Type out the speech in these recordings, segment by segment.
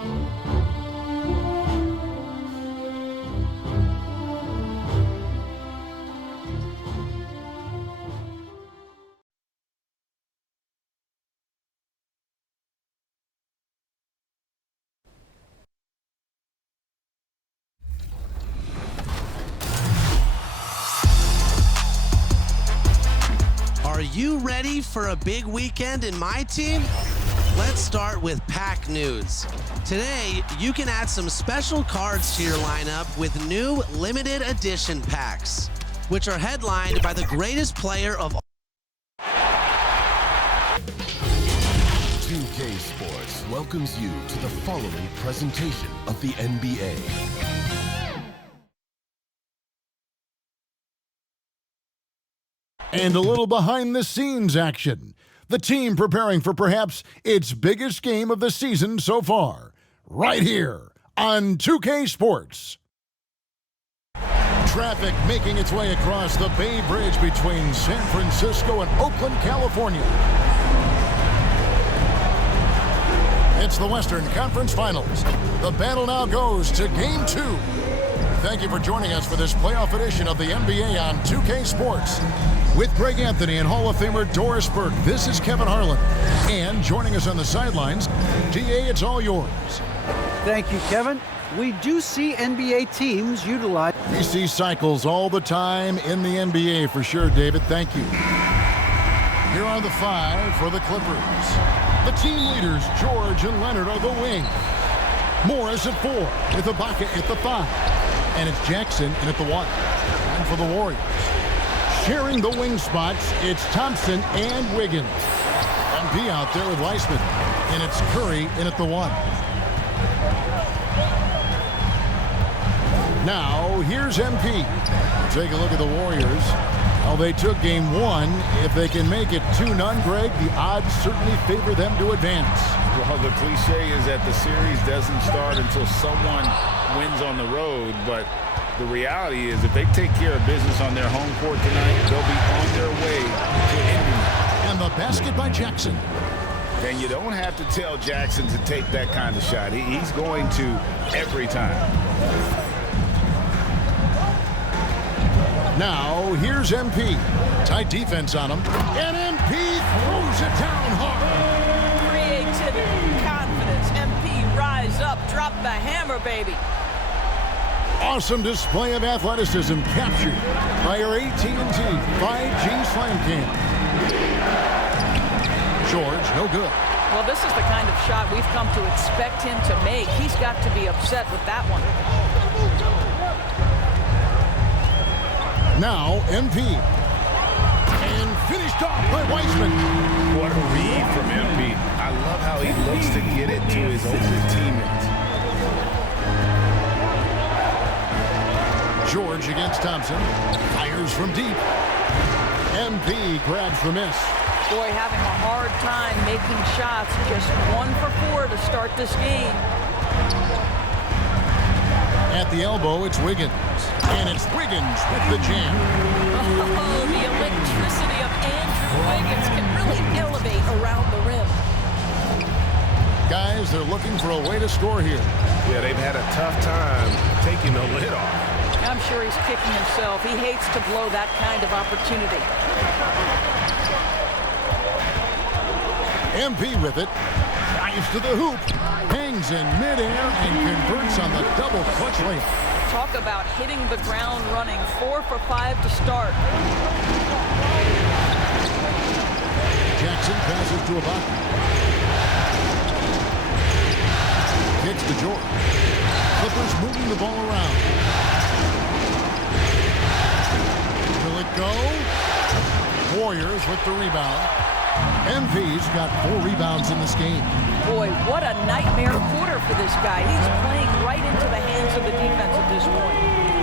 Are you ready for a big weekend in MyTEAM? Let's start with pack news. Today, you can add some special cards to your lineup with new limited edition packs, which are headlined by the greatest player of all. 2K Sports welcomes you to the following presentation of the NBA. And a little behind-the-scenes action. The team preparing for perhaps its biggest game of the season so far, right here on 2K Sports. Traffic making its way across the Bay Bridge between San Francisco and Oakland, California. It's the Western Conference Finals. The battle now goes to Game 2. Thank you for joining us for this playoff edition of the NBA on 2K Sports. With Greg Anthony and Hall of Famer Doris Burke, this is Kevin Harlan. And joining us on the sidelines, DA, it's all yours. Thank you, Kevin. We do see NBA teams utilize... We see cycles all the time in the NBA for sure, David. Thank you. Here are the five for the Clippers. The team leaders, George and Leonard, are the wing. Morris at 4, with Ibaka at the 5. And it's Jackson in at the 1. And for the Warriors, sharing the wing spots, it's Thompson and Wiggins. MP out there with Weissman. And it's Curry in at the 1. Now, here's MP. Take a look at the Warriors. Well, they took game 1. If they can make it 2-0, Greg, the odds certainly favor them to advance. Well, the cliche is that the series doesn't start until someone wins on the road, but the reality is if they take care of business on their home court tonight, they'll be on their way to ending it. And the basket by Jackson. And you don't have to tell Jackson to take that kind of shot. He's going to every time. Now, here's MP. Tight defense on him. And MP throws it down hard. Creativity, confidence, MP, rise up, drop the hammer, baby. Awesome display of athleticism captured by our AT&T 5G Slam Cam. George, no good. Well, this is the kind of shot we've come to expect him to make. He's got to be upset with that one. Now, MP. And finished off by Weissman. What a read from MP. I love how he looks to get it to his open teammates. George against Thompson. Fires from deep. MP grabs the miss. Boy, having a hard time making shots. Just 1 for 4 to start this game. At the elbow, it's Wiggins. And it's Wiggins with the jam. Oh, the electricity of Andrew Wiggins can really elevate around the rim. Guys, they're looking for a way to score here. Yeah, they've had a tough time taking the lid off. I'm sure he's kicking himself. He hates to blow that kind of opportunity. MP with it. Dives to the hoop. Hangs in midair and converts on the double clutch layup. Talk about hitting the ground running. 4 for 5 to start. Jackson passes to Ibaka. Kicks to George. Clippers moving the ball around. Will it go? Warriors with the rebound. MP's got 4 rebounds in this game. Boy, what a nightmare quarter for this guy. He's playing right into the hands of the defense at this point.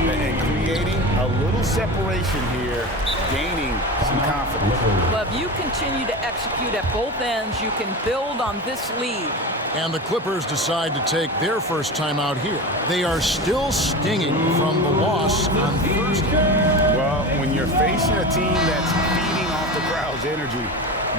And creating a little separation here, gaining some confidence. Well, if you continue to execute at both ends, you can build on this lead. And the Clippers decide to take their first time out here. They are still stinging from the loss on Thursday. Well, when you're facing a team that's feeding off the crowd's energy,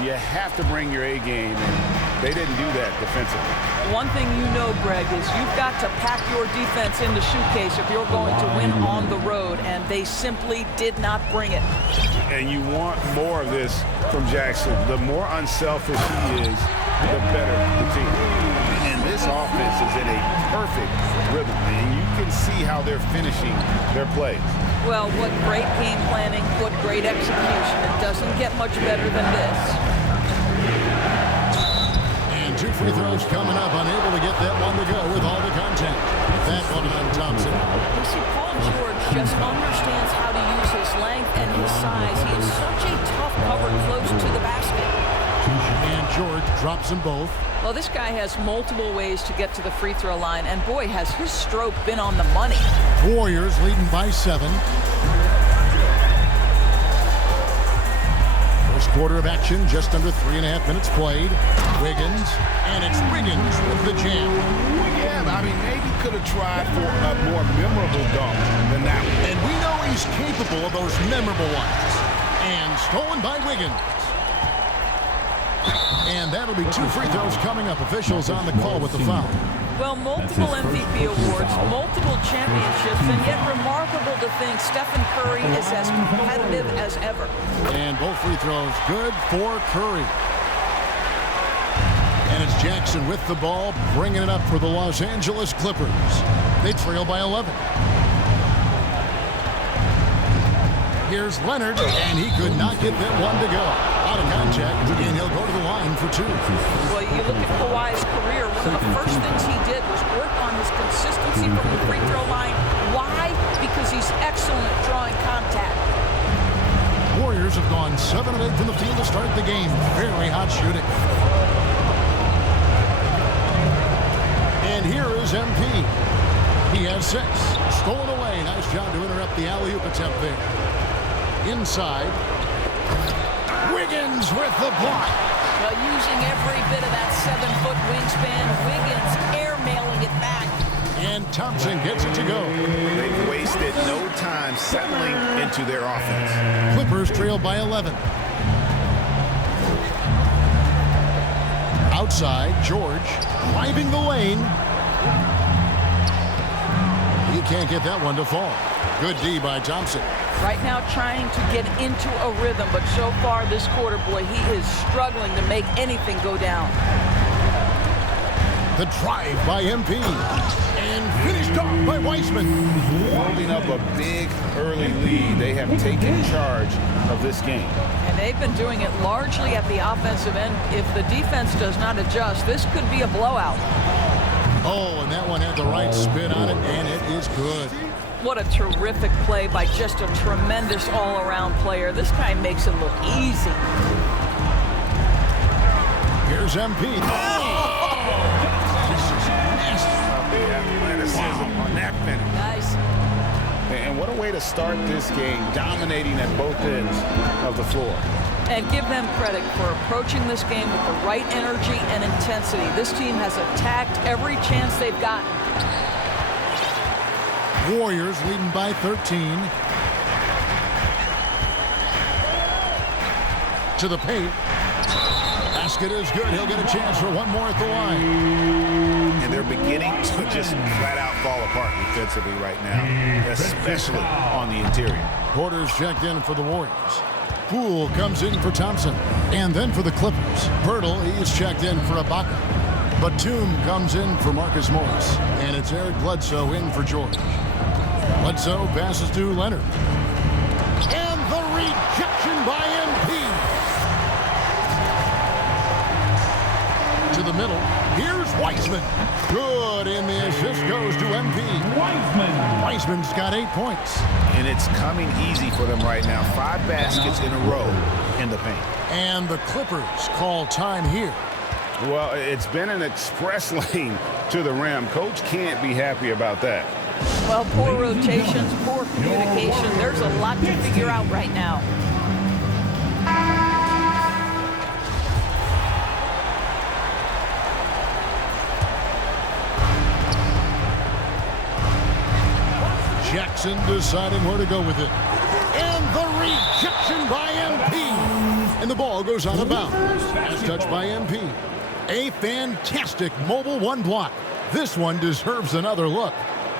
you have to bring your A game in. They didn't do that defensively. One thing you know, Greg, is you've got to pack your defense in the suitcase if you're going to win on the road, and they simply did not bring it. And you want more of this from Jackson. The more unselfish he is, the better the team. And this offense is in a perfect rhythm, and you can see how they're finishing their plays. Well, what great game planning, what great execution. It doesn't get much better than this. And 2 free throws coming up, unable to get that one to go with all the contact. That one on Thompson. You see, Paul George just understands how to use his length and his size. He is such a tough cover close to the basket. And George drops them both. Well, this guy has multiple ways to get to the free throw line, and boy, has his stroke been on the money. Warriors leading by 7. First quarter of action, just under 3.5 minutes played. Wiggins, and it's Wiggins with the jam. Yeah, I mean, maybe could have tried for a more memorable dunk than that one. And we know he's capable of those memorable ones. And stolen by Wiggins. And that'll be 2 free throws coming up. Officials on the call with the foul. Well, multiple MVP awards, multiple championships, and yet remarkable to think Stephen Curry is as competitive as ever. And both free throws good for Curry. And it's Jackson with the ball, bringing it up for the Los Angeles Clippers. They trail by 11. Here's Leonard, and he could not get that one to go. Out of contact, and he'll go to the line for 2. Well, you look at Kawhi's career, one of the first things he did was work on his consistency from the free throw line. Why? Because he's excellent at drawing contact. Warriors have gone 7 of 8 from the field to start the game. Very hot shooting. And here is MP. He has 6. Stolen away. Nice job to interrupt the alley-oop attempt there. Inside. Wiggins with the block. Well, using every bit of that 7-foot wingspan, Wiggins airmailing it back. And Thompson gets it to go. They've wasted no time settling into their offense. Clippers trail by 11. Outside, George driving the lane. He can't get that one to fall. Good D by Thompson. Right now trying to get into a rhythm, but so far this quarter, boy, he is struggling to make anything go down. The drive by MP. And finished off by Weissman. Holding up a big early lead. They have taken charge of this game. And they've been doing it largely at the offensive end. If the defense does not adjust, this could be a blowout. Oh, and that one had the right spin on it, and it is good. What a terrific play by just a tremendous all-around player. This guy makes it look easy. Here's MP. The athleticism on that finish. Nice. And what a way to start this game, dominating at both ends of the floor. And give them credit for approaching this game with the right energy and intensity. This team has attacked every chance they've gotten. Warriors leading by 13. To the paint. Basket is good. He'll get a chance for one more at the line. And they're beginning to just flat out fall apart defensively right now, especially on the interior. Porter's checked in for the Warriors. Poole comes in for Thompson. And then for the Clippers. Pirtle, he's checked in for Ibaka. Batum comes in for Marcus Morris. And it's Eric Bledsoe in for George. Bledsoe passes to Leonard. And the rejection by MP. To the middle. Here's Weissman. Good, and the assist goes to MP. Weissman's got 8 points. And it's coming easy for them right now. 5 baskets in a row in the paint. And the Clippers call time here. Well, it's been an express lane to the rim. Coach can't be happy about that. Well, poor rotations, poor communication. There's a lot to figure out right now. Jackson deciding where to go with it. And the rejection by MP. And the ball goes out of bounds. As touched by MP. A fantastic mobile one block. This one deserves another look.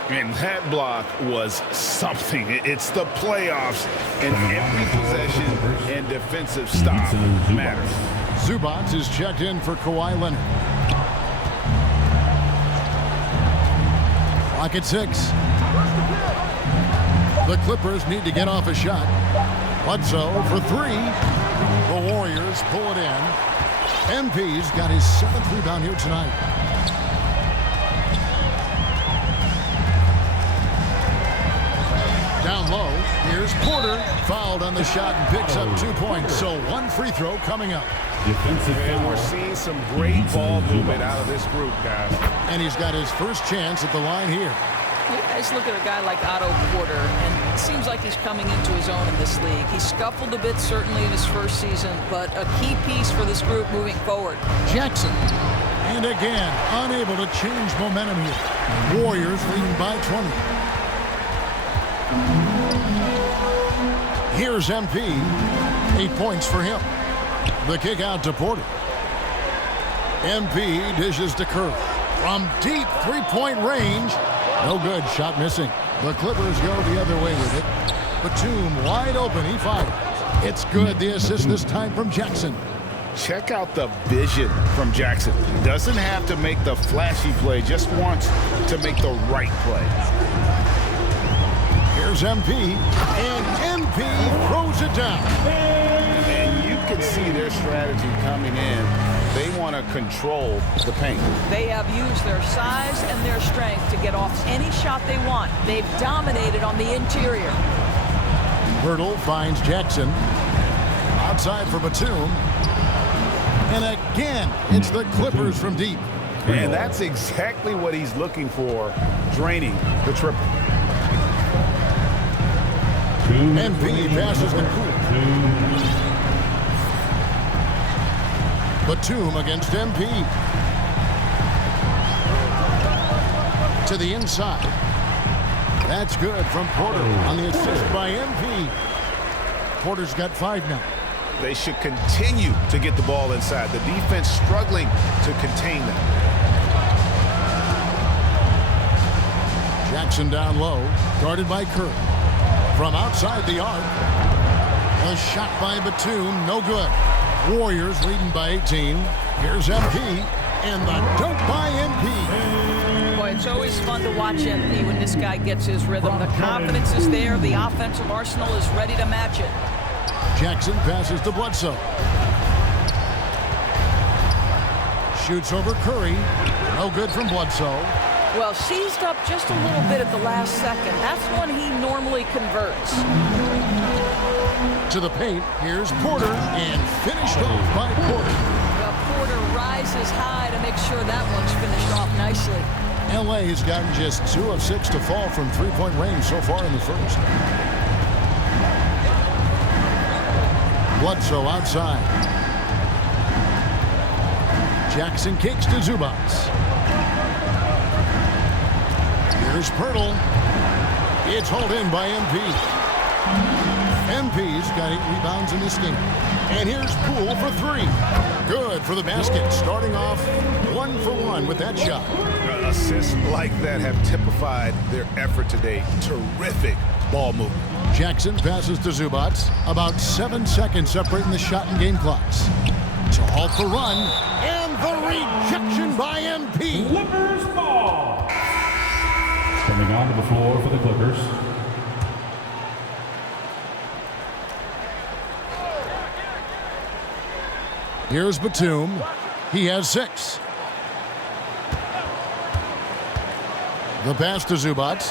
And that block was something. It's the playoffs, and every possession and defensive stop matters. Zubac is checked in for Kawhi Leonard. Clock at 6. The Clippers need to get off a shot. Bledsoe for 3. The Warriors pull it in. MP's got his 7th rebound here tonight. Down low, here's Porter. Fouled on the shot and picks up 2 points. So 1 free throw coming up. And we're seeing some great ball movement out of this group, guys. And he's got his first chance at the line here. You guys look at a guy like Otto Porter, and it seems like he's coming into his own in this league. He scuffled a bit, certainly, in his first season, but a key piece for this group moving forward. Jackson. And again, unable to change momentum here. Warriors leading by 20. Here's MP. 8 points for him. The kick out to Porter. MP dishes to Curry. From deep three-point range. No good. Shot missing. The Clippers go the other way with it. Batum wide open. He fires. It's good. The assist this time from Jackson. Check out the vision from Jackson. Doesn't have to make the flashy play, just wants to make the right play. Here's MP, and MP throws it down. And you can see their strategy coming in. They want to control the paint. They have used their size and their strength to get off any shot they want. They've dominated on the interior. Hurdle finds Jackson. Outside for Batum. And again, it's the Clippers from deep. And that's exactly what he's looking for, draining the triple. MP passes the Poole. Batum against MP. To the inside. That's good from Porter on the assist by MP. Porter's got 5 now. They should continue to get the ball inside. The defense struggling to contain them. Jackson down low, guarded by Curry. From outside the arc. A shot by Batum, no good. Warriors leading by 18. Here's MP, and the dunk by MP. Boy, it's always fun to watch MP when this guy gets his rhythm. The confidence is there. The offensive arsenal is ready to match it. Jackson passes to Bledsoe. Shoots over Curry. No good from Bledsoe. Well, seized up just a little bit at the last second. That's when he normally converts. To the paint, here's Porter, and finished off by Porter. Well, Porter rises high to make sure that one's finished off nicely. LA has gotten just 2 of 6 to fall from three-point range so far in the first. Bledsoe outside. Jackson kicks to Zubac. Here's Pirtle. It's hauled in by MP. MP's got 8 rebounds in this game. And here's Poole for 3. Good for the basket. Starting off 1 for 1 with that shot. Assists like that have typified their effort today. Terrific ball movement. Jackson passes to Zubac. About 7 seconds separating the shot and game clocks. To halt the run. And the rejection by MP. Clippers ball. Coming onto the floor for the Clippers. Here's Batum. He has 6. The pass to Zubac.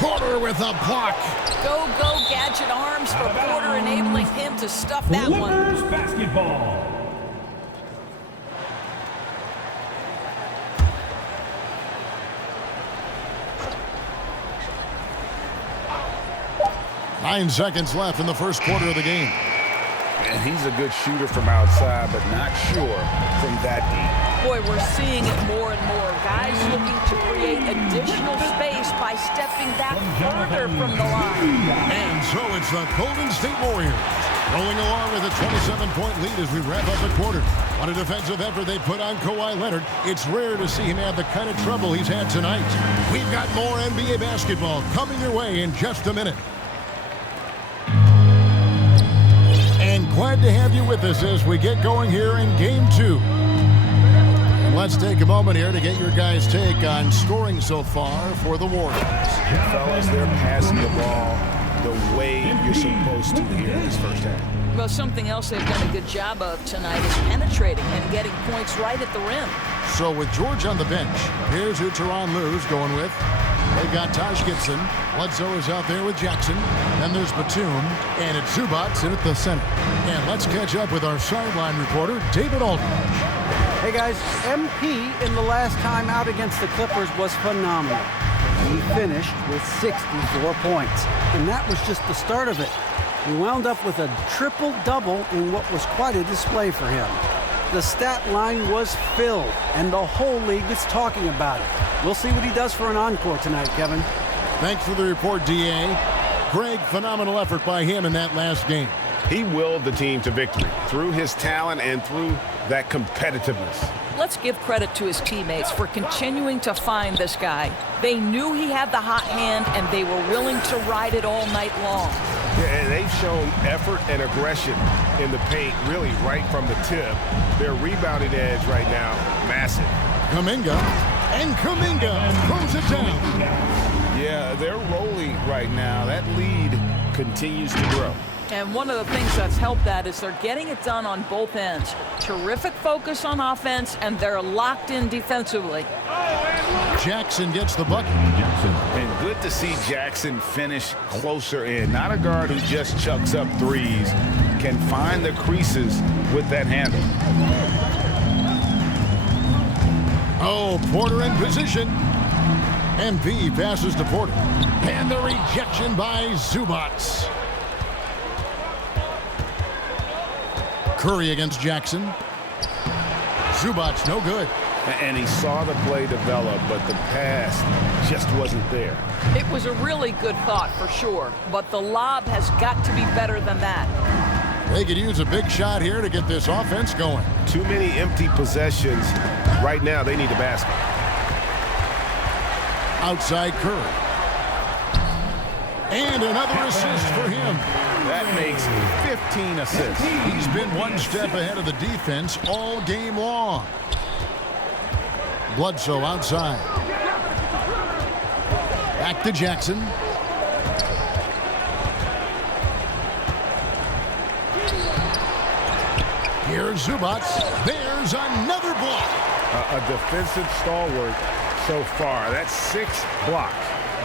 Porter with a block. Go, gadget arms for Porter, enabling him to stuff that one. Clippers basketball. Nine seconds left in the first quarter of the game. And he's a good shooter from outside, but not sure from that deep. Boy, we're seeing it more and more. Guys looking to create additional space by stepping back further from the line. And so it's the Golden State Warriors Rolling along with a 27-point lead as we wrap up the quarter. On a defensive effort they put on Kawhi Leonard. It's rare to see him have the kind of trouble he's had tonight. We've got more NBA basketball coming your way in just a minute. And glad to have you with us as we get going here in Game 2. And let's take a moment here to get your guys' take on scoring so far for the Warriors. Fellas, they're passing the ball the way you're supposed to here in this first half. Well, something else they've done a good job of tonight is penetrating and getting points right at the rim. So with George on the bench, here's who Tyronn Lue's going with. They've got Taj Gibson. Bledsoe is out there with Jackson. Then there's Batum. And it's Zubac in at the center. And let's catch up with our sideline reporter, David Aldridge. Hey guys, MP in the last time out against the Clippers was phenomenal. He finished with 64 points, and that was just the start of it. He wound up with a triple-double in what was quite a display for him. The stat line was filled, and the whole league is talking about it. We'll see what he does for an encore tonight, Kevin. Thanks for the report, D.A. Greg, phenomenal effort by him in that last game. He willed the team to victory through his talent and through that competitiveness. Let's give credit to his teammates for continuing to find this guy. They knew he had the hot hand, and they were willing to ride it all night long. Yeah, and they've shown effort and aggression in the paint, really right from the tip. Their rebounding edge right now, massive. Kuminga, and Kuminga throws it down. Yeah, they're rolling right now. That lead continues to grow. And one of the things that's helped that is they're getting it done on both ends. Terrific focus on offense, and they're locked in defensively. Jackson gets the bucket. And good to see Jackson finish closer in. Not a guard who just chucks up threes. Can find the creases with that handle. Oh, Porter in position. MP passes to Porter. And the rejection by Zubac. Curry against Jackson. Zubac, no good. And he saw the play develop, but the pass just wasn't there. It was a really good thought for sure, but the lob has got to be better than that. They could use a big shot here to get this offense going. Too many empty possessions. Right now, they need a basket. Outside Curry. And another assist for him. That makes 15 assists. He's been one step ahead of the defense all game long. Bledsoe outside. Back to Jackson. Here's Zubac. There's another block. A defensive stalwart so far. That's 6 blocks.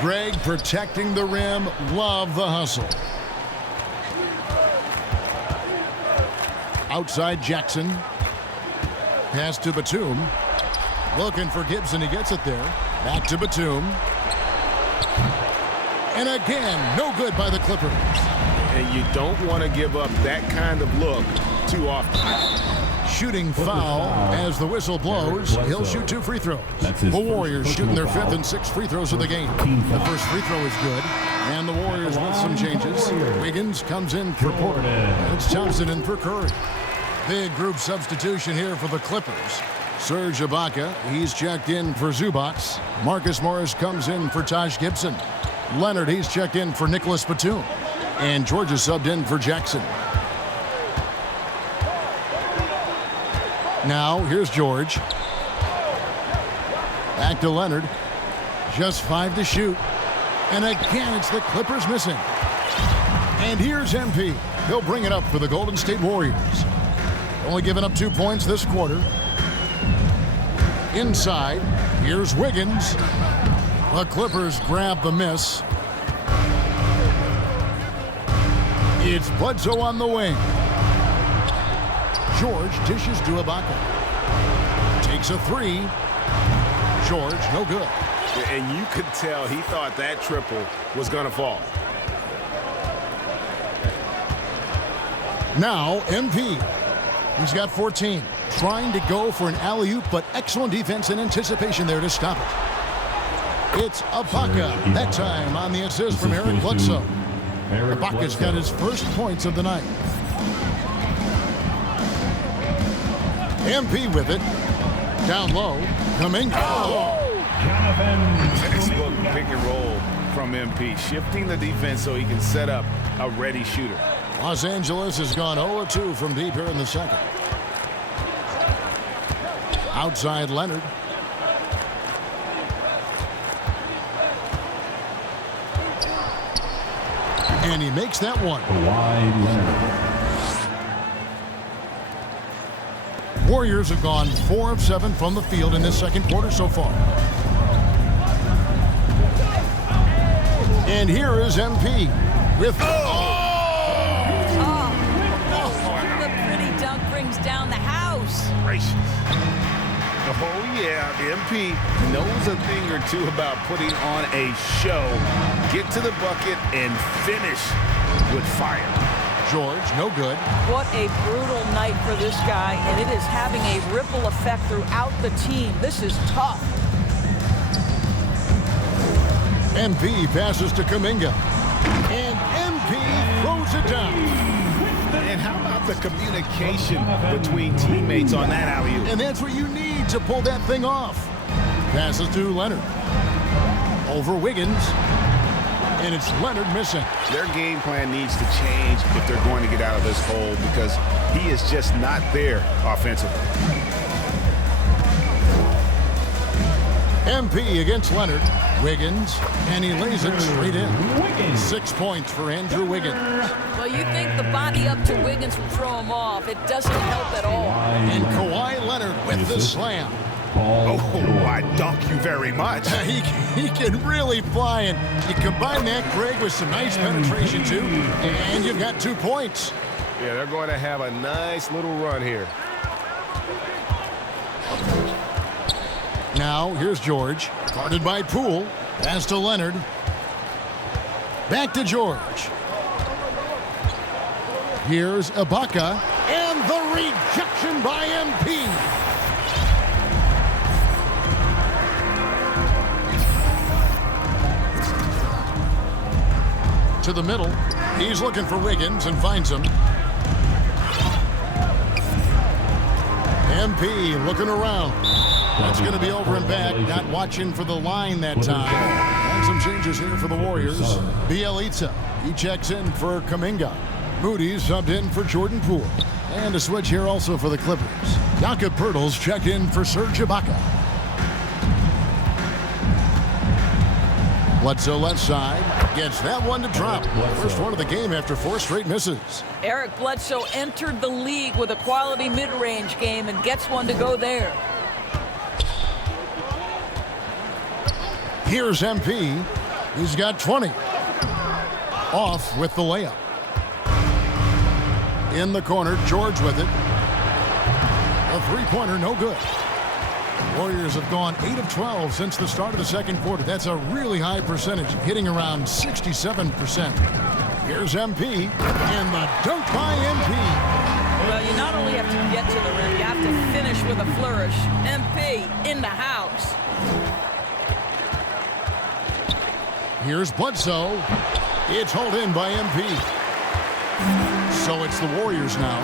Greg protecting the rim. Love the hustle. Outside Jackson. Pass to Batum. Looking for Gibson. He gets it there. Back to Batum. And again, no good by the Clippers. And you don't want to give up that kind of look too often. Shooting foul as the whistle blows. He'll shoot 2 free throws. The Warriors shooting their 5th and 6th free throws of the game. The first free throw is good. And the Warriors with some changes. Wiggins comes in for Porter. It's Thompson in for Curry. Big group substitution here for the Clippers. Serge Ibaka, he's checked in for Zubac. Marcus Morris comes in for Taj Gibson. Leonard, he's checked in for Nicholas Batum. And George is subbed in for Jackson. Now, here's George. Back to Leonard. Just 5 to shoot. And again, it's the Clippers missing. And here's MP. He'll bring it up for the Golden State Warriors. Only giving up 2 points this quarter. Inside, here's Wiggins. The Clippers grab the miss. It's Bledsoe on the wing. George dishes to Ibaka. Takes a 3. George, no good. And you could tell he thought that triple was going to fall. Now, MP. He's got 14. Trying to go for an alley-oop, but excellent defense and anticipation there to stop it. It's Ibaka. That time on the assist from Eric Bledsoe. Ibaka's got his first points of the night. MP with it. Down low. Kuminga. Textbook pick and roll from MP, shifting the defense so he can set up a ready shooter. Los Angeles has gone 0-2 from deep here in the second. Outside Leonard. And he makes that one. Kawhi Leonard. Warriors have gone 4 of 7 from the field in this second quarter so far. And here is MP with... The pretty dunk brings down the house. Gracious. Oh, yeah, MP knows a thing or two about putting on a show. Get to the bucket and finish with fire. George, no good. What a brutal night for this guy, and it is having a ripple effect throughout the team. This is tough. MP passes to Kuminga. And MP throws it down. And how about the communication between teammates on that alley-oop? And that's what you need to pull that thing off. Passes to Leonard. Over Wiggins. And it's Leonard missing. Their game plan needs to change if they're going to get out of this hole because he is just not there offensively. MP against Leonard. Wiggins, and he lays it straight in. 6 points for Andrew Wiggins. Well, you think the body up to Wiggins will throw him off. It doesn't help at all. And Kawhi Leonard with the slam. Oh, I dunk you very much. He can really fly, and you combine that, Greg, with some nice penetration, too, and you've got 2 points. Yeah, they're going to have a nice little run here. Now, here's George. Guarded by Poole. Pass to Leonard. Back to George. Here's Ibaka. And the rejection by MP. To the middle. He's looking for Wiggins and finds him. MP looking around. That's going to be over and back. Not watching for the line that time. And some changes here for the Warriors. Bielitsa, he checks in for Kuminga. Moody subbed in for Jordan Poole. And a switch here also for the Clippers. Jakob Poeltl's checked in for Serge Ibaka. Bledsoe left side. Gets that one to drop. First one of the game after 4 straight misses. Eric Bledsoe entered the league with a quality mid-range game and gets one to go there. Here's MP. He's got 20. Off with the layup. In the corner, George with it. A three-pointer, no good. Warriors have gone 8 of 12 since the start of the second quarter. That's a really high percentage, hitting around 67%. Here's MP, and the dunk by MP. Well, you not only have to get to the rim, you have to finish with a flourish. MP in the house. Here's Bledsoe. It's hauled in by MP. So it's the Warriors now.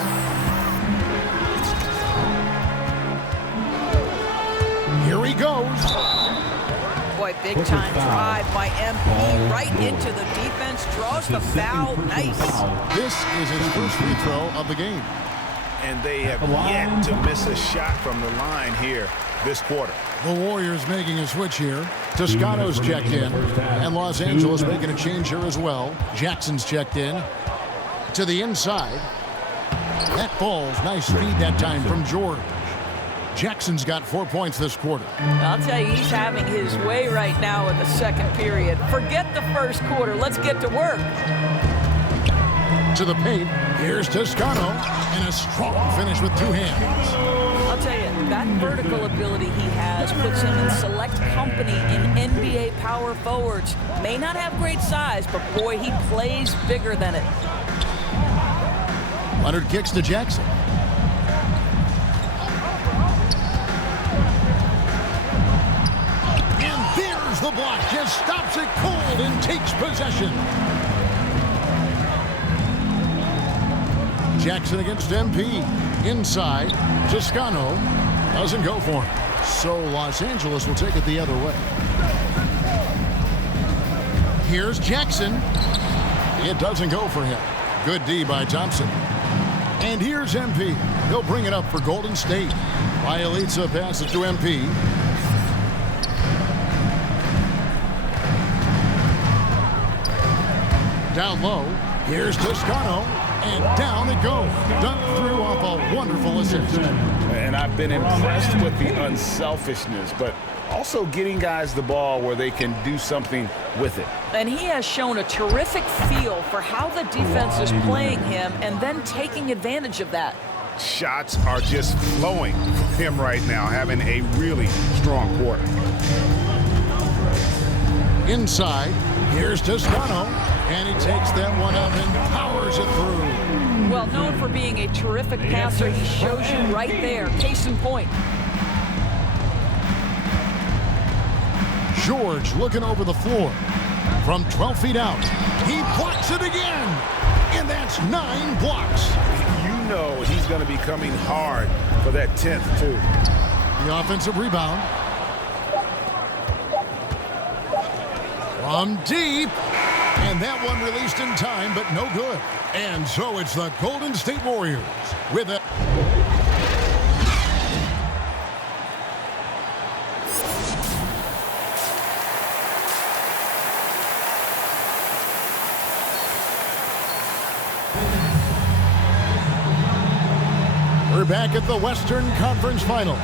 Here he goes. Boy, big-time drive by MP right into the defense. Draws the foul. Nice. This is his first free throw of the game. And they have yet to miss a shot from the line here this quarter. The Warriors making a switch here. Toscano's checked in. And Los Angeles making a change here as well. Jackson's checked in. To the inside. That falls. Nice feed that time from George. Jackson's got 4 points this quarter. I'll tell you, he's having his way right now in the second period. Forget the first quarter. Let's get to work. To the paint. Here's Toscano. And a strong finish with 2 hands. I'll tell you, that vertical ability he has puts him in select company in NBA power forwards. May not have great size, but boy, he plays bigger than it. Leonard kicks to Jackson. And there's the block. Just stops it cold and takes possession. Jackson against MP. Inside, Toscano doesn't go for it. So Los Angeles will take it the other way. Here's Jackson. It doesn't go for him. Good D by Thompson. And here's MP. He'll bring it up for Golden State. Bielitsa passes to MP. Down low. Here's Toscano. And down it goes. Dunked through off a wonderful assist. And I've been impressed with the unselfishness, but also getting guys the ball where they can do something with it. And he has shown a terrific feel for how the defense is playing him and then taking advantage of that. Shots are just flowing from him right now, having a really strong quarter. Inside, here's Toscano, and he takes that one up and powers it through. Well, known for being a terrific passer, he shows you right there. Case in point. George looking over the floor. From 12 feet out, he blocks it again, and that's 9 blocks. You know he's going to be coming hard for that 10th, too. The offensive rebound. From deep. And that one released in time, but no good. And so it's the Golden State Warriors with a... We're back at the Western Conference Finals.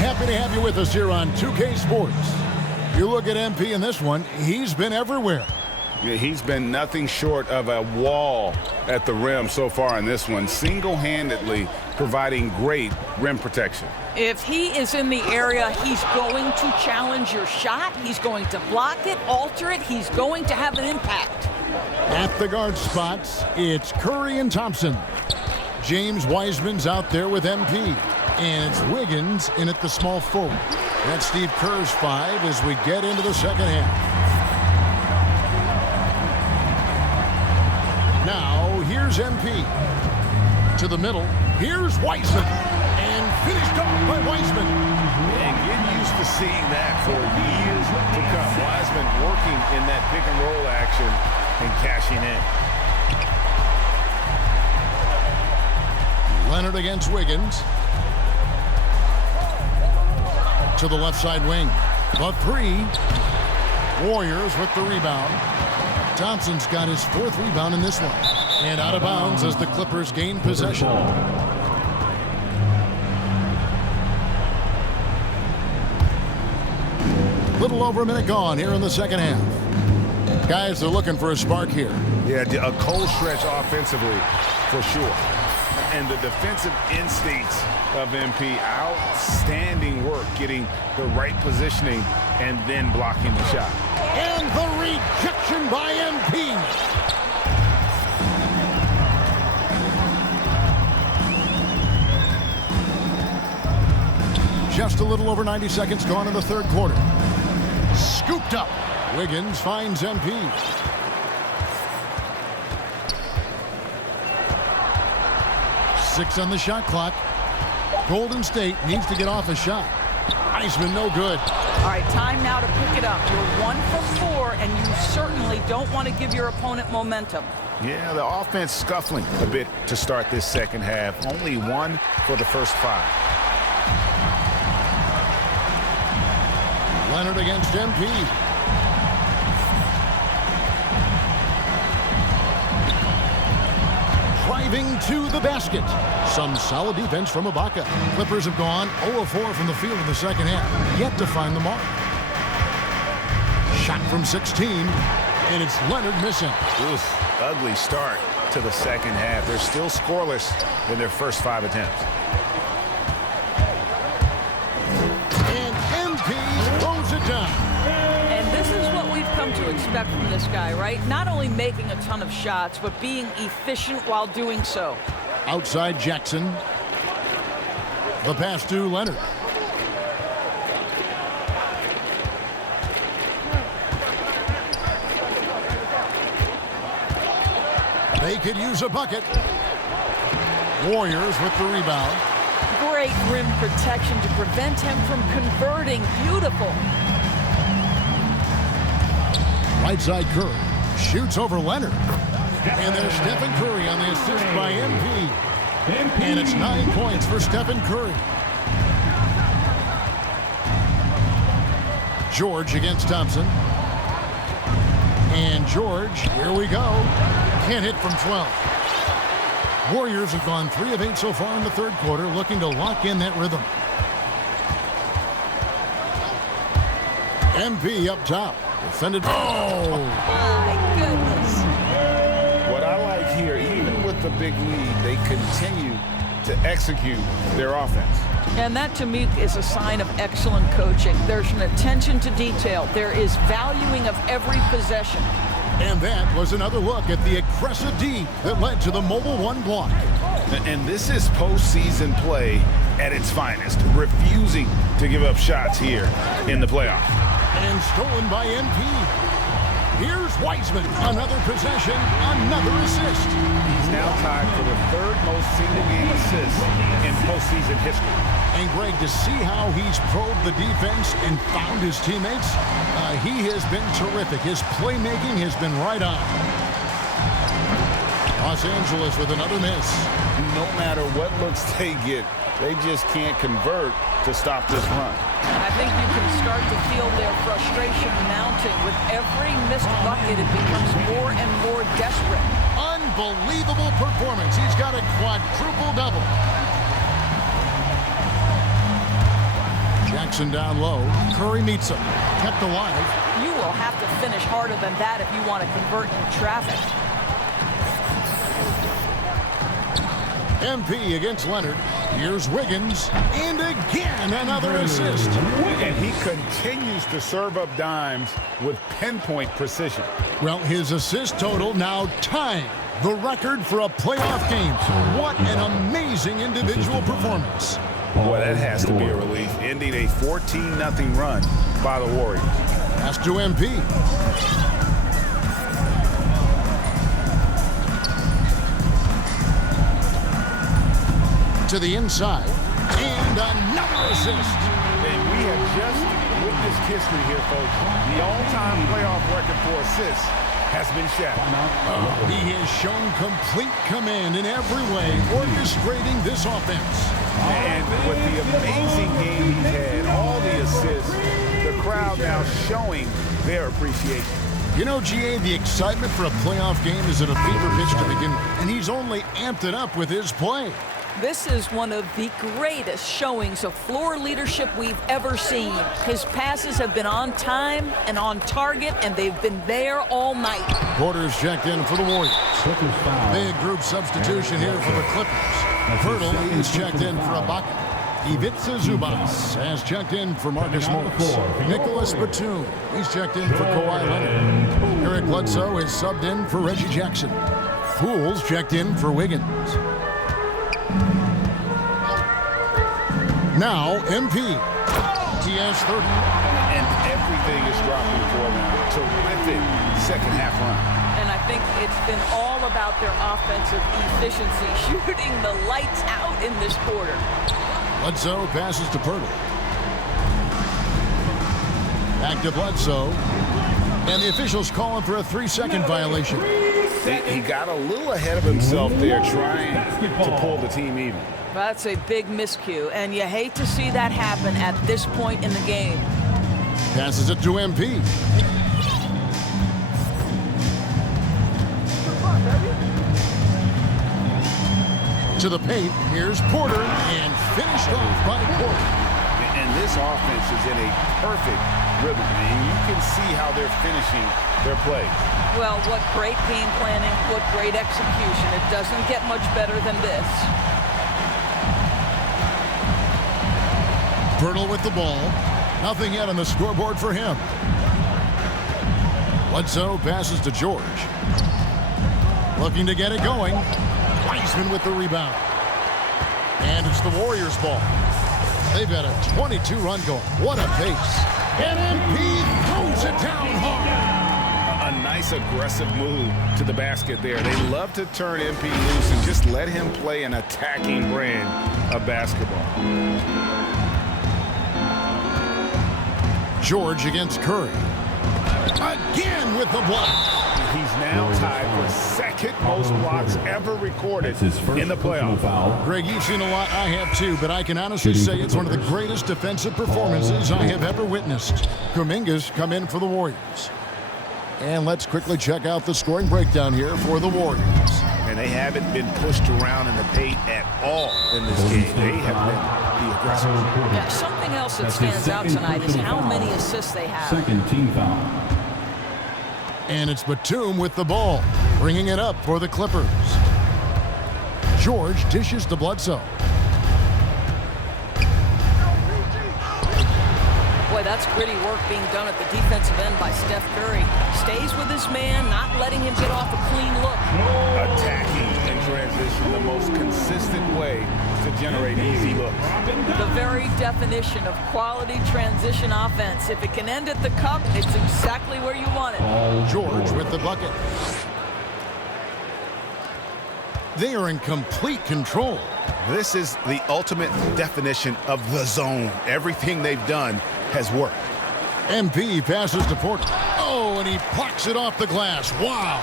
Happy to have you with us here on 2K Sports. You look at MP in this one, he's been everywhere. Yeah, he's been nothing short of a wall at the rim so far in this one, single-handedly providing great rim protection. If he is in the area, he's going to challenge your shot. He's going to block it, alter it. He's going to have an impact. At the guard spots, it's Curry and Thompson. James Wiseman's out there with MP. And it's Wiggins in at the small forward. That's Steve Kerr's 5 as we get into the second half. Now, here's MP. To the middle, here's Wiseman. And finished off by Wiseman. And get used to seeing that for years to come. Wiseman working in that pick and roll action and cashing in. Leonard against Wiggins. To the left side wing. The 3. Warriors with the rebound. Thompson's got his 4th rebound in this one. And out of bounds as the Clippers gain possession. Little over a minute gone here in the second half. Guys are looking for a spark here. Yeah, a cold stretch offensively for sure. And the defensive instincts of MP, outstanding work getting the right positioning and then blocking the shot. And the rejection by MP. Just a little over 90 seconds gone in the third quarter. Scooped up. Wiggins finds MP. Six on the shot clock. Golden State needs to get off a shot. Wiseman no good. All right, time now to pick it up. You're 1 for 4, and you certainly don't want to give your opponent momentum. Yeah, the offense scuffling a bit to start this second half. Only 1 for the first 5. Leonard against MP. Driving to the basket. Some solid defense from Ibaka. Clippers have gone 0-4 from the field in the second half. Yet to find the mark. Shot from 16. And it's Leonard missing. Oof, ugly start to the second half. They're still scoreless in their first 5 attempts. And MP throws it down. And this is what we've come to expect from this guy, right? Not only making a ton of shots, but being efficient while doing so. Outside Jackson. The pass to Leonard. They could use a bucket. Warriors with the rebound. Great rim protection to prevent him from converting. Beautiful. Right side Curry. Shoots over Leonard. And there's Stephen Curry on the assist by MP. And it's 9 points for Stephen Curry. George against Thompson. And George, here we go. Can't hit from 12. Warriors have gone 3 of 8 so far in the third quarter, looking to lock in that rhythm. MP up top. Defended. Oh! My goodness. What I like here, even with the big lead, they continue to execute their offense. And that, to me, is a sign of excellent coaching. There's an attention to detail. There is valuing of every possession. And that was another look at the aggressive D that led to the mobile 1 block. And this is postseason play at its finest, refusing to give up shots here in the playoffs. And stolen by MP. Here's Wiseman. Another possession, another assist. He's now tied for the 3rd most single-game assists in postseason history. And Greg, to see how he's probed the defense and found his teammates, he has been terrific. His playmaking has been right on. Los Angeles with another miss. No matter what looks they get, they just can't convert to stop this run. And I think you can start to feel their frustration mounting. With every missed bucket, it becomes more and more desperate. Unbelievable performance. He's got a quadruple double. Jackson down low. Curry meets him. Kept alive. You will have to finish harder than that if you want to convert in traffic. MP against Leonard. Here's Wiggins. And again, another assist. And he continues to serve up dimes with pinpoint precision. Well, his assist total now tying the record for a playoff game. What an amazing individual performance. Boy, that has to be a relief, ending a 14-0 run by the Warriors. Pass to MP. To the inside. And another assist. And we have just witnessed history here, folks. The all-time playoff record for assists has been shattered. He has shown complete command in every way, orchestrating this offense. And with the amazing game he's had, all the assists, the crowd now showing their appreciation. You know, GA, the excitement for a playoff game is at a fever pitch to begin with, and he's only amped it up with his play. This is one of the greatest showings of floor leadership we've ever seen. His passes have been on time and on target, and they've been there all night. Porter's checked in for the Warriors. Big group substitution here for the Clippers. Hurdle is checked in for Ibaka. Ivica Zubas has checked in for Marcus Morris. Nicholas Batum, he's checked in for Kawhi Leonard. Eric Bledsoe is subbed in for Reggie Jackson. Poole's checked in for Wiggins. Now, MP. He has 30. And everything is dropping for them. Terrific second half run. And I think it's been all about their offensive efficiency, shooting the lights out in this quarter. Bledsoe passes to Pirtle. Back to Bledsoe. And the officials calling for a 3-second violation. He got a little ahead of himself there, trying to pull the team even. That's a big miscue, and you hate to see that happen at this point in the game. Passes it to MP. To the paint, here's Porter, and finished off by Porter. And this offense is in a perfect rhythm, and you can see how they're finishing their play. Well, what great game planning, what great execution. It doesn't get much better than this. Pirtle with the ball. Nothing yet on the scoreboard for him. Bledsoe passes to George. Looking to get it going. Wiseman with the rebound. And it's the Warriors' ball. They've got a 22-run goal. What a pace. And MP throws it down hard. A nice nice aggressive move to the basket there. They love to turn MP loose and just let him play an attacking brand of basketball. George against Curry. Again with the block. He's now tied for second most blocks ever recorded in the playoffs. Greg, you've seen a lot. I have too, but I can honestly say it's one of the greatest defensive performances I have ever witnessed. Kuminga's come in for the Warriors. And let's quickly check out the scoring breakdown here for the Warriors. And they haven't been pushed around in the paint at all in this game. They have been the aggressors. Yeah, something else that stands out tonight is how many assists they have. Second team foul. And it's Batum with the ball, bringing it up for the Clippers. George dishes to Bledsoe. Boy, that's gritty work being done at the defensive end by Steph Curry. Stays with his man, not letting him get off a clean look. Attacking in transition, the most consistent way to generate easy looks. The very definition of quality transition offense. If it can end at the cup, it's exactly where you want it. George with the bucket. They are in complete control. This is the ultimate definition of the zone. Everything they've done has worked. MP passes to Porter. Oh, and he plucks it off the glass. Wow.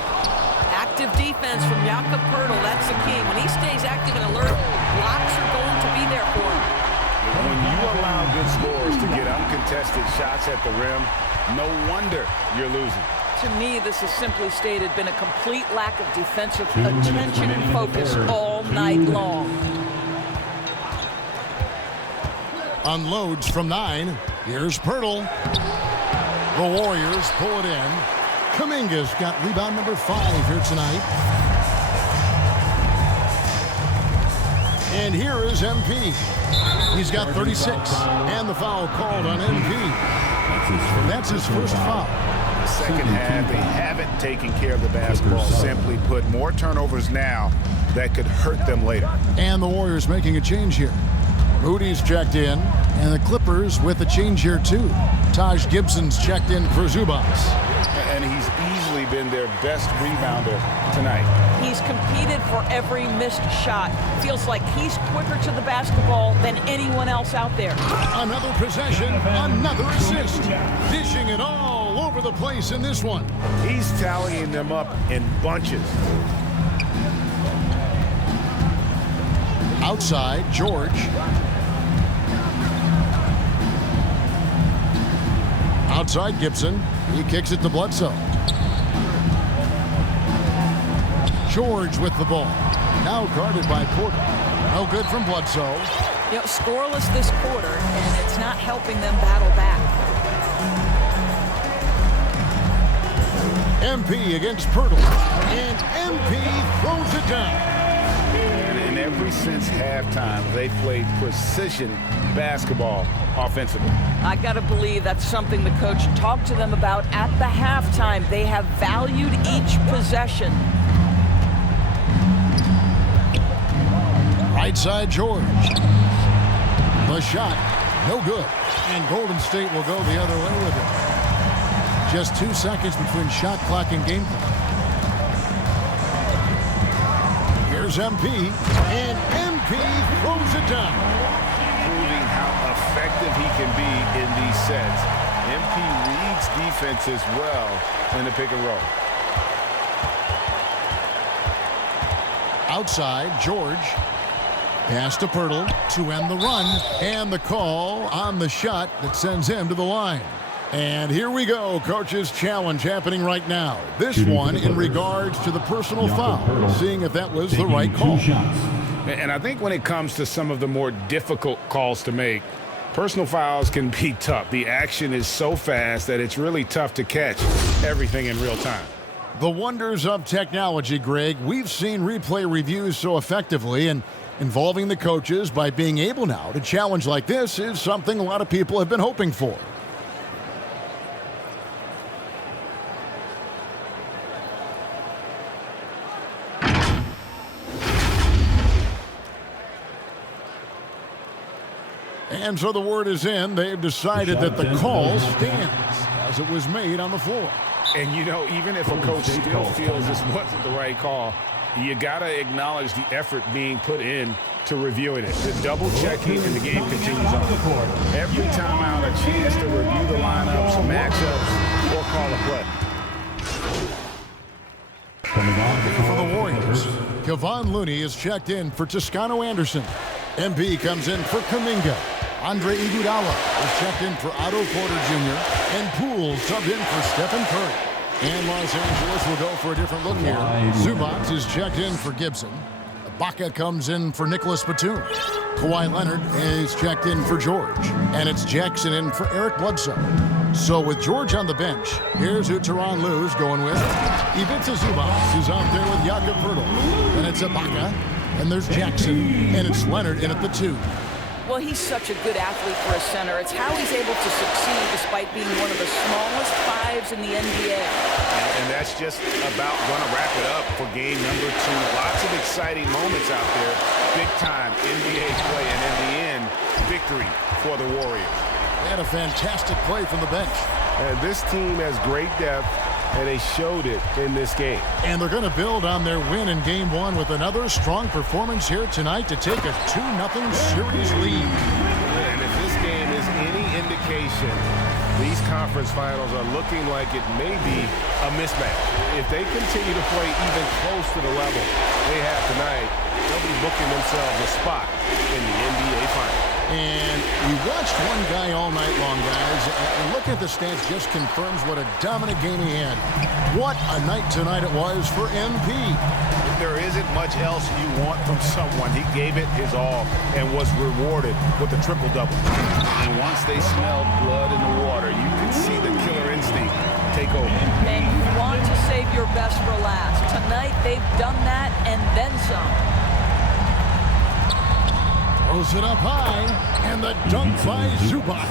Active defense from Jakob Poeltl, that's the key. When he stays active and alert, blocks are going to be there for him. When you allow good scorers to get uncontested shots at the rim, no wonder you're losing. To me, this has simply stated been a complete lack of defensive attention and focus all night long. Unloads from 9. Here's Poeltl. The Warriors pull it in. Kuminga's got rebound number 5 here tonight. And here is MP. He's got 36. And the foul called on MP. That's his first foul. The second half, they haven't taken care of the basketball. Simply put, more turnovers now that could hurt them later. And the Warriors making a change here. Moody's checked in, and the Clippers with a change here too. Taj Gibson's checked in for Zubas. And he's easily been their best rebounder tonight. He's competed for every missed shot. Feels like he's quicker to the basketball than anyone else out there. Another possession, another assist. Dishing it all over the place in this one. He's tallying them up in bunches. Outside, George. Outside, Gibson. He kicks it to Bledsoe. George with the ball. Now guarded by Porter. No good from Bledsoe. You know, scoreless this quarter, and it's not helping them battle back. MP against Poeltl. And MP throws it down. And ever since halftime, they've played precision basketball offensively. I got to believe that's something the coach talked to them about at the halftime. They have valued each possession. Right side, George. The shot, no good. And Golden State will go the other way with it. Just 2 seconds between shot clock and game clock. Here's MP, and MP throws it down. Proving how effective he can be in these sets. MP reads defenses well in the pick and roll. Outside, George. Pass to Poeltl to end the run. And the call on the shot that sends him to the line. And here we go, coach's challenge happening right now. This one in regards to the personal foul, seeing if that was the right call. And I think when it comes to some of the more difficult calls to make, personal fouls can be tough. The action is so fast that it's really tough to catch everything in real time. The wonders of technology, Greg. We've seen replay reviews so effectively, and involving the coaches by being able now to challenge like this is something a lot of people have been hoping for. And so the word is in. They've decided that the call stands as it was made on the floor. And, you know, even if a coach still feels this wasn't the right call, you got to acknowledge the effort being put in to reviewing it. The double-checking and the game continues on. Every time out, a chance to review the lineups, matchups, or call a play. For the Warriors, Kevon Looney is checked in for Toscano Anderson. MP comes in for Kuminga. Andre Iguodala is checked in for Otto Porter Jr. And Poole subbed in for Stephen Curry. And Los Angeles will go for a different look here. Zubac is checked in for Gibson. Ibaka comes in for Nicholas Batum. Kawhi Leonard is checked in for George. And it's Jackson in for Eric Bledsoe. So with George on the bench, here's who Tyronn Lue's going with. Ivica Zubac is out there with Jakob Poeltl. And it's Ibaka. And there's Jackson. And it's Leonard in at the 2. Well, he's such a good athlete for a center. It's how he's able to succeed despite being one of the smallest fives in the NBA. And that's just about going to wrap it up for game number 2. Lots of exciting moments out there. Big-time NBA play, and in the end, victory for the Warriors. They had a fantastic play from the bench. And this team has great depth, and they showed it in this game. And they're going to build on their win in Game 1 with another strong performance here tonight to take a 2-0 series lead. And if this game is any indication, these conference finals are looking like it may be a mismatch. If they continue to play even close to the level they have tonight, they'll be booking themselves a spot in the NBA Finals. And we watched one guy all night long, guys, and looking at the stats just confirms what a dominant game he had. What a night tonight it was for MP. There isn't much else you want from someone. He gave it his all and was rewarded with a triple-double. And once they smelled blood in the water, you could see the killer instinct take over. And you want to save your best for last. Tonight, they've done that and then some. Throws it up high, and the dunk by Zubac.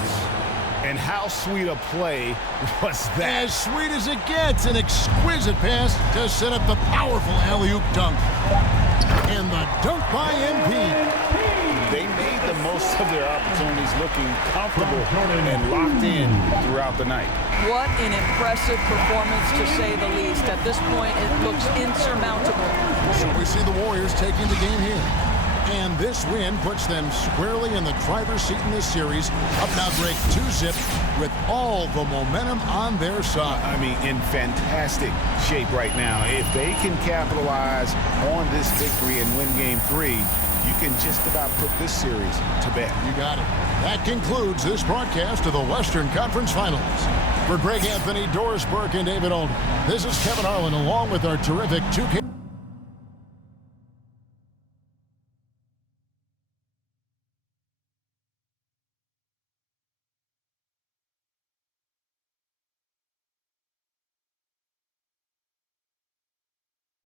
And how sweet a play was that? As sweet as it gets, an exquisite pass to set up the powerful alley-oop dunk. And the dunk by MP. They made the most of their opportunities, looking comfortable and locked in throughout the night. What an impressive performance, to say the least. At this point, it looks insurmountable. So we see the Warriors taking the game here. And this win puts them squarely in the driver's seat in this series. Up now break 2-zip with all the momentum on their side. I mean, in fantastic shape right now. If they can capitalize on this victory and win game 3, you can just about put this series to bed. You got it. That concludes this broadcast of the Western Conference Finals. For Greg Anthony, Doris Burke, and David Alden, this is Kevin Harlan along with our terrific 2K.